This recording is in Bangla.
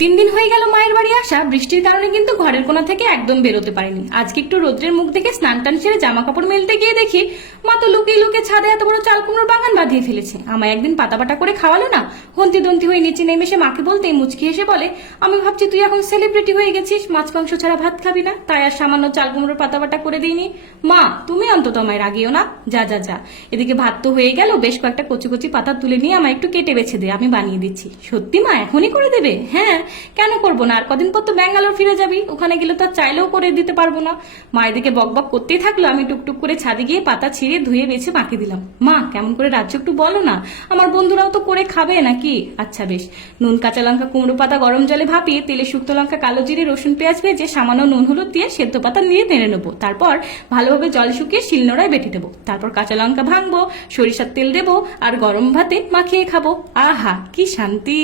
2-3 দিন হয়ে গেল মায়ের বাড়ি আসা, বৃষ্টির কারণে কিন্তু ঘরের কোণা থেকে একদম বেরোতে পারিনি। আজকে একটু রোদ্রের মুখ দেখে স্নান টান সেরে জামা কাপড় মেলতে গিয়ে দেখি মা তো লুকিয়ে লুকিয়ে ছাদে এত বড় চাল কুমড়োর বাগান বাঁধিয়ে ফেলেছে। আমায় একদিন পাতা পাতা করে খাওয়ালো না। হন্তি দন্তি হয়ে নিচে নেমে এসে মাকে বলতেই মুচকি এসে বলে, আমি ভাবছি তুই এখন সেলিব্রিটি হয়ে গেছিস, মাছ মাংস ছাড়া ভাত খাবি না, তাই আর সামান্য চাল কুমড়োর পাতা বাটা করে দিইনি। মা তুমি অন্তত আমায় রাগিও না। যা যা যা, এদিকে ভাত তো হয়ে গেল, বেশ কয়েকটা কচি কচি পাতা তুলে নিয়ে আমায় একটু কেটে বেছে দে, আমি বানিয়ে দিচ্ছি। সত্যি মা এখনই করে দেবে? হ্যাঁ, কেন করবো না, আর কদিন পর তো ব্যাঙ্গালোর ফিরে যাবি, ওখানে গেলে তো আর চাইলেও করে দিতে পারবো না। মা এদিকে বকবক করতেই থাকলো, আমি টুকটুক করে ছাদে গিয়ে পাতা ছিঁড়ে ধুয়ে বেছে মাকে দিলাম। মা কেমন করে রাজ্য একটু বলো না, আমার বন্ধুরাও তো করে খাবে নাকি। আচ্ছা বেশ, নুন কাঁচা লঙ্কা কুমড়ো পাতা গরম জলে ভাপিয়ে তেলে শুকনো লঙ্কা কালো জিরে রসুন পেঁয়াজ ভেজে সামান্য নুন হলুদ দিয়ে সেদ্ধ পাতা নিয়ে নেড়ে নেবো। তারপর ভালোভাবে জল শুকিয়ে শিলনোড়ায় বেটে দেবো। তারপর কাঁচা লঙ্কা ভাঙবো, সরিষার তেল দেবো আর গরম ভাতে মাখিয়ে খাবো। আহা কি শান্তি।